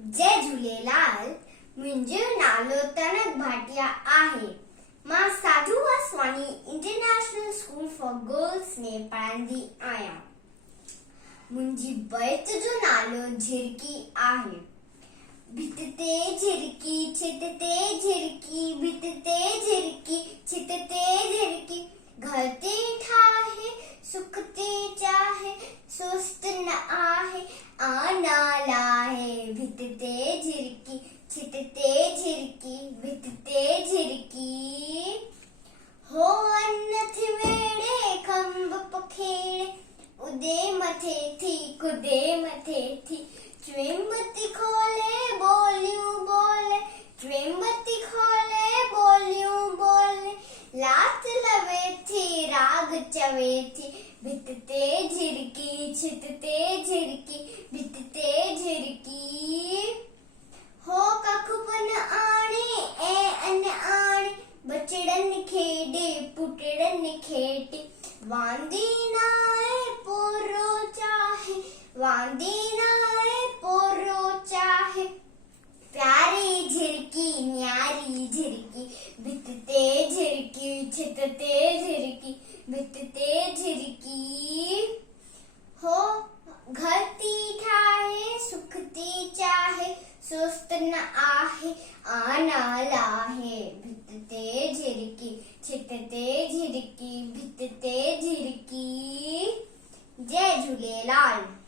जय झूलेलाल। मुंहिंजो नालो तनक भाटिया आहे। मां साधू Vaswani international school for girls में पढ़ंदी आहियां। मुंहिंजी बैत जो नालो झिरकी आहे। भित ते झिरकी, छित ते झिरकी, भित ते झिरकी, छित ते झिरकी, घर ते ठाहे, सुख ते चाहे, सुस्त न आहे, आना लाहे। भित ते झिरकी, छित ते झिरकी, भित ते झिरकी, हो अन्न थी वेड़े खंभ पखेड़े, उदे मथे थी कुदे मथे थी, चुंबती खोले बोलियूं बोले, चुंबती खोले बोलियूं बोले, लात लवे थी राग चवे थी, भित ते झिरकी, छित ते झिरकी, भित ते झिरकी, हो कखपन आणे ऐं अन आणे, बचड़न खेडे पुटड़न खेटे, वांदी नाए पोरो चाहे, वांदी नाए पोरो चाहे, प्यारी झिरकी न्यारी झिरकी, भित ते झिरकी, छित ते झिरकी, भित ते झिरकी, हो घर ती ठाहे, सुख ती चाहे, सुस्त न आहे, आना लाहे। भित ते झिरकी, छित ते झिरकी, भित ते झिरकी। जय झूलेलाल।